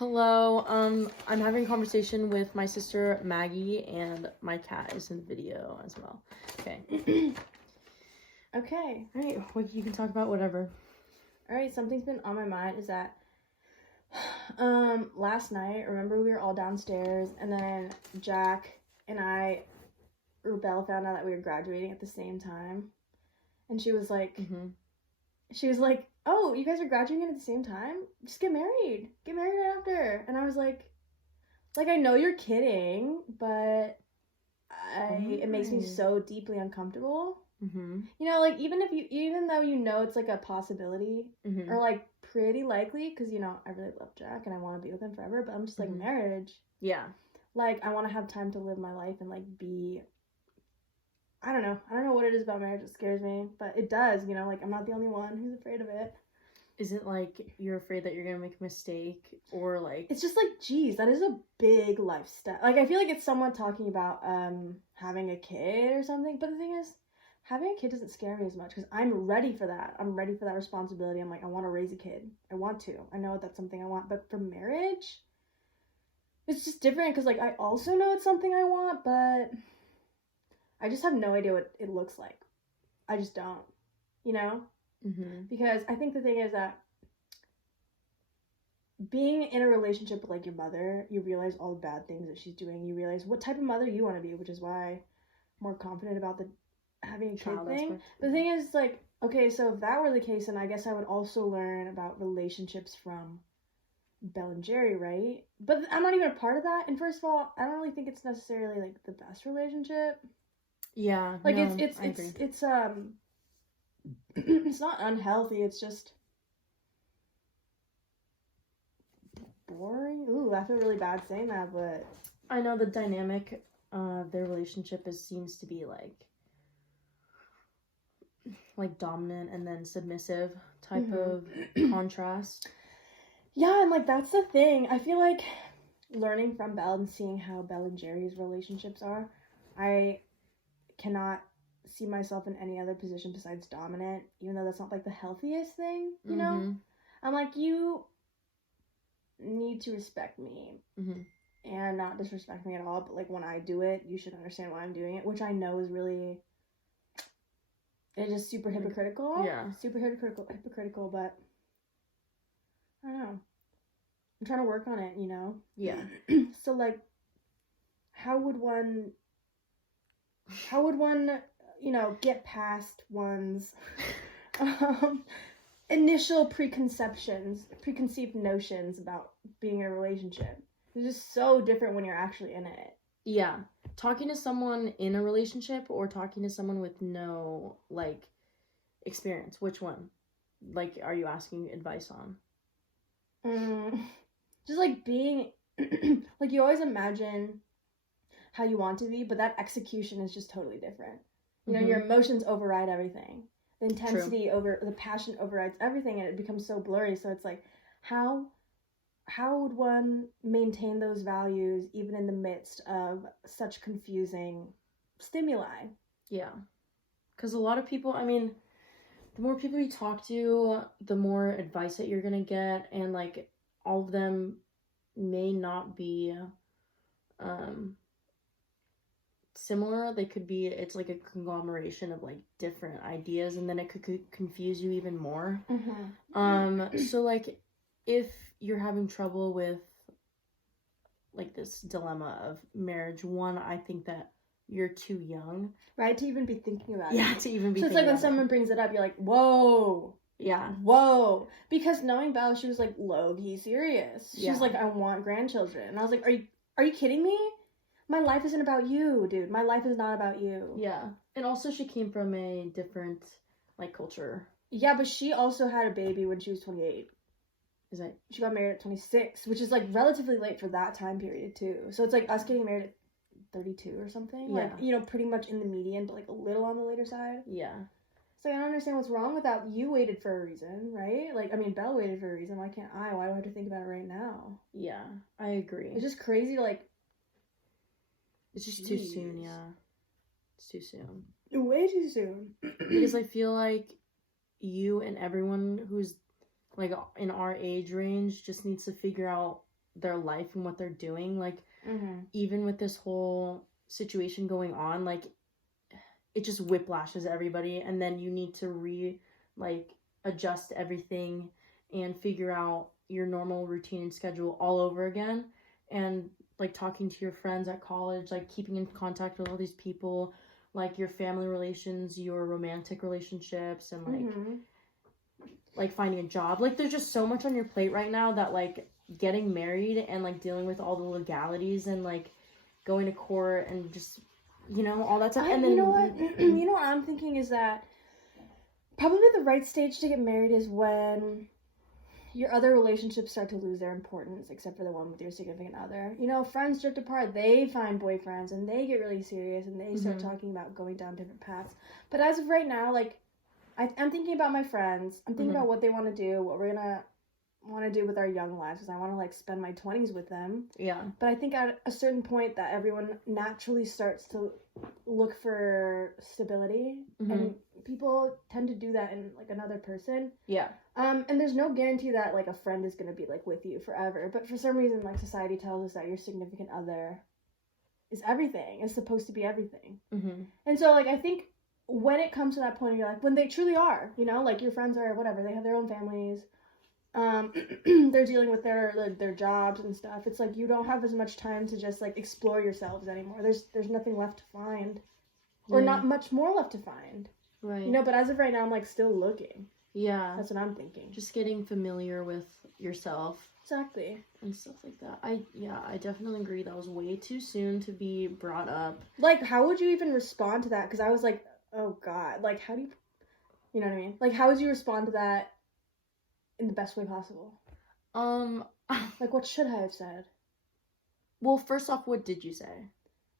Hello, I'm having a conversation with my sister Maggie, and my cat is in the video as well. Okay. Okay. Alright, you can talk about whatever. Alright, something's been on my mind is that last night, remember we were all downstairs and then Jack and Belle found out that we were graduating at the same time. And she was like, oh, you guys are graduating at the same time? Just get married. Get married right after. And I was like, I know you're kidding, but it makes me so deeply uncomfortable. Mm-hmm. You know, like, even though you know it's, like, a possibility, or, like, pretty likely, because, you know, I really love Jack, and I want to be with him forever, but I'm just, like, marriage. Yeah. Like, I want to have time to live my life and, like, be... I don't know what it is about marriage that scares me, but it does, you know, like, I'm not the only one who's afraid of it. Is it, like, you're afraid that you're gonna make a mistake, or, like... It's just, like, geez, that is a big lifestyle. Like, I feel like it's someone talking about, having a kid or something, but the thing is, having a kid doesn't scare me as much because I'm ready for that. I'm ready for that responsibility. I'm like, I want to raise a kid. I want to. I know that's something I want. But for marriage, it's just different because, like, I also know it's something I want, but I just have no idea what it looks like. I just don't, you know? Mm-hmm. Because I think the thing is that being in a relationship with, like, your mother, you realize all the bad things that she's doing. You realize what type of mother you want to be, which is why I'm more confident about the having a kid thing. But the thing is, like, okay, so if that were the case, then I guess I would also learn about relationships from Belle and Jerry, right? But I'm not even a part of that. And first of all, I don't really think it's necessarily, like, the best relationship. Yeah. Like, no, it's it's not unhealthy. It's just boring. Ooh, I feel really bad saying that, but I know the dynamic of their relationship seems to be like dominant and then submissive type of contrast. Yeah, and, like, that's the thing. I feel like learning from Belle and seeing how Belle and Jerry's relationships are, I cannot see myself in any other position besides dominant, even though that's not, like, the healthiest thing, you know? I'm like, you need to respect me and not disrespect me at all, but, like, when I do it, you should understand why I'm doing it, which I know is really... It's just super hypocritical. Yeah. Super hypocritical, but I don't know. I'm trying to work on it, you know? Yeah. So, like, how would one, you know, get past one's initial preconceived notions about being in a relationship? It's just so different when you're actually in it. Yeah. Talking to someone in a relationship or talking to someone with no, like, experience. Which one? Like, are you asking advice on? Just, like, being... like, you always imagine how you want to be, but that execution is just totally different. You know, your emotions override everything. The intensity the passion overrides everything, and it becomes so blurry. So it's like, how would one maintain those values even in the midst of such confusing stimuli? Yeah. Because a lot of people, I mean, the more people you talk to, the more advice that you're going to get. And, like, all of them may not be similar. They could be, it's like a conglomeration of, like, different ideas. And then it could confuse you even more. So, like, if you're having trouble with, like, this dilemma of marriage, one, I think that you're too young. Right, to even be thinking about it. Yeah, to even be thinking about it. So it's like when someone brings it up, you're like, whoa. Yeah. Whoa. Because knowing Belle, she was, like, low-key serious. She was like, I want grandchildren. And I was like, are you kidding me? My life isn't about you, dude. My life is not about you. Yeah. And also she came from a different, like, culture. Yeah, but she also had a baby when she was 28. Is that... She got married at 26, which is, like, relatively late for that time period, too. So it's, like, us getting married at 32 or something. Yeah. Like, you know, pretty much in the median, but, like, a little on the later side. Yeah. So I don't understand what's wrong with that. You waited for a reason, right? Like, I mean, Belle waited for a reason. Why can't I? Why do I have to think about it right now? Yeah, I agree. It's just crazy, like... It's just too soon, yeah. It's too soon. Way too soon. Because I feel like you and everyone who's, like, in our age range just needs to figure out their life and what they're doing. Like, Mm-hmm. even with this whole situation going on, like, it just whiplashes everybody, and then you need to adjust everything and figure out your normal routine and schedule all over again. And like talking to your friends at college, like keeping in contact with all these people, like your family relations, your romantic relationships, and like finding a job. Like, there's just so much on your plate right now that like getting married and like dealing with all the legalities and like going to court and just, you know, all that stuff. And then you know what? You know what I'm thinking is that probably the right stage to get married is when your other relationships start to lose their importance, except for the one with your significant other. You know, friends drift apart, they find boyfriends, and they get really serious, and they start talking about going down different paths. But as of right now, like, I'm thinking about my friends. I'm thinking about what they want to do, what we're gonna want to do with our young lives, because I want to like spend my 20s with them. Yeah. But I think at a certain point that everyone naturally starts to look for stability, and people tend to do that in like another person. Yeah. And there's no guarantee that like a friend is gonna be like with you forever. But for some reason, like society tells us that your significant other is everything. Is supposed to be everything. And so like I think when it comes to that point in your life, when they truly are, you know, like your friends are whatever, they have their own families. They're dealing with their jobs and stuff. It's like you don't have as much time to just like explore yourselves anymore. There's nothing left to find, or not much more left to find. Right. You know, but as of right now, I'm like still looking. Yeah. That's what I'm thinking. Just getting familiar with yourself. Exactly. And stuff like that. I definitely agree. That was way too soon to be brought up. Like, how would you even respond to that? Because I was like, oh God, like how do you know what I mean? Like, how would you respond to that in the best way possible? Like, what should I have said? Well, first off, what did you say?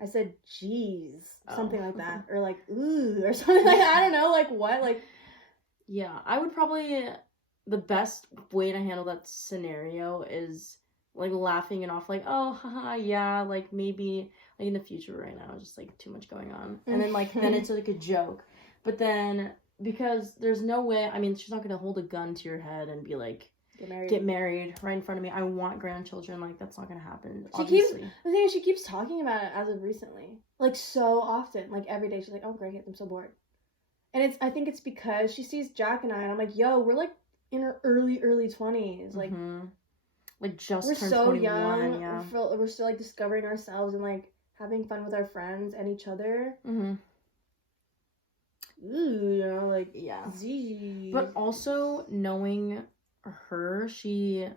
I said, geez, something like that. Or like, ooh, or something like that. I don't know, like what? Like, yeah, I would probably, the best way to handle that scenario is like laughing it off, like, oh, haha, yeah, like maybe, like in the future right now, just like too much going on. And then like, then it's like a joke. But then, because there's no way, I mean, she's not going to hold a gun to your head and be like, get married right in front of me. I want grandchildren. Like, that's not going to happen, obviously. The thing is, she keeps talking about it as of recently. Like, so often. Like, every day she's like, oh, great, I'm so bored. And I think it's because she sees Jack and I, and I'm like, yo, we're like in our early 20s. Like, like just we're turned so 21, young. yeah. We're still like discovering ourselves and like having fun with our friends and each other. Ooh, you know, like, yeah. Geez. But also knowing her, she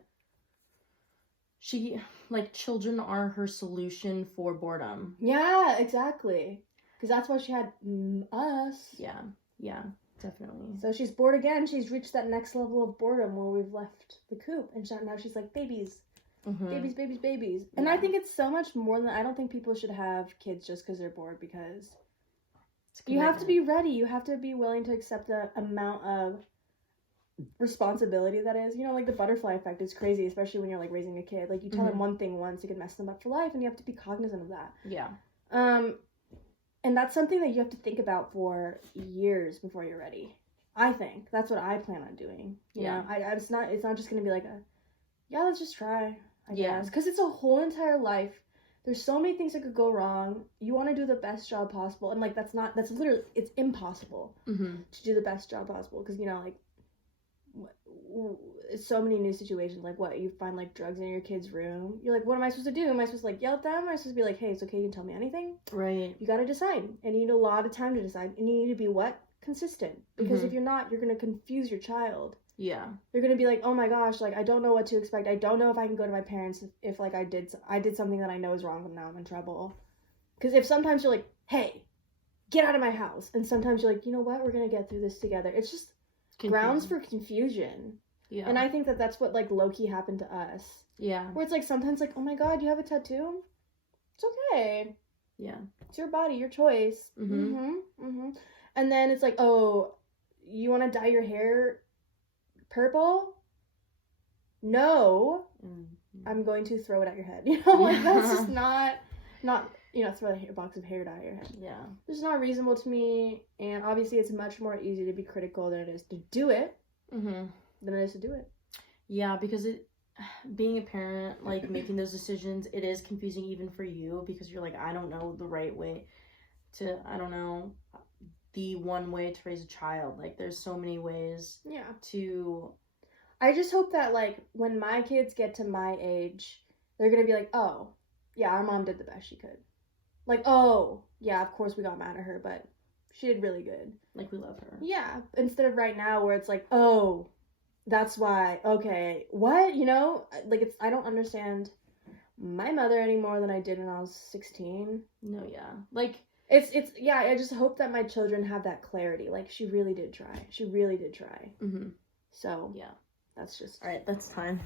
like, children are her solution for boredom. Yeah, exactly. Because that's why she had us. Yeah, definitely. So she's bored again. She's reached that next level of boredom where we've left the coop. And now she's like, babies. Babies. And I think it's so much more than, I don't think people should have kids just because they're bored, because you have to be ready. You have to be willing to accept the amount of responsibility that is. You know, like the butterfly effect is crazy, especially when you're like raising a kid. Like, you tell them one thing once, you can mess them up for life, and you have to be cognizant of that. Yeah. And that's something that you have to think about for years before you're ready. I think that's what I plan on doing. You know, it's not just gonna be like let's just try. I guess, because it's a whole entire life. There's so many things that could go wrong. You want to do the best job possible, and like that's literally, it's impossible to do the best job possible, because you know, like, so many new situations, like what, you find like drugs in your kid's room, you're like, what am I supposed to do? Am I supposed to like yell at them? Am I supposed to be like, hey, it's okay, you can tell me anything? Right. You gotta decide, and you need a lot of time to decide, and you need to be consistent, because if you're not, you're gonna confuse your child. Yeah. You're gonna be like, oh my gosh, like, I don't know what to expect. I don't know if I can go to my parents if like I did something that I know is wrong, but now I'm in trouble. Because if sometimes you're like, hey, get out of my house, and sometimes you're like, you know what, we're gonna get through this together. It's just grounds for confusion. Yeah. And I think that that's what like low-key happened to us. Yeah. Where it's like sometimes like, oh my god, you have a tattoo? It's okay. Yeah. It's your body, your choice. And then it's like, oh, you want to dye your hair purple? No. I'm going to throw it at your head. You know, like, that's just not, you know, throw a box of hair dye at your head. Yeah. It's not reasonable to me, and obviously it's much more easy to be critical than it is to do it. Than it is to do it. Yeah, because being a parent, like making those decisions, it is confusing even for you because you're like, I don't know the right way to, I don't know the one way to raise a child. Like there's so many ways to. I just hope that like when my kids get to my age, they're gonna be like, oh, yeah, our mom did the best she could. Like, oh, yeah, of course we got mad at her, but she did really good. Like we love her. Yeah, instead of right now where it's like, oh, that's why, okay, what, you know? Like, I don't understand my mother any more than I did when I was 16. No, yeah. Like, yeah, I just hope that my children have that clarity. Like, she really did try. She really did try. Mm-hmm. So, yeah. that's just... All right, that's time.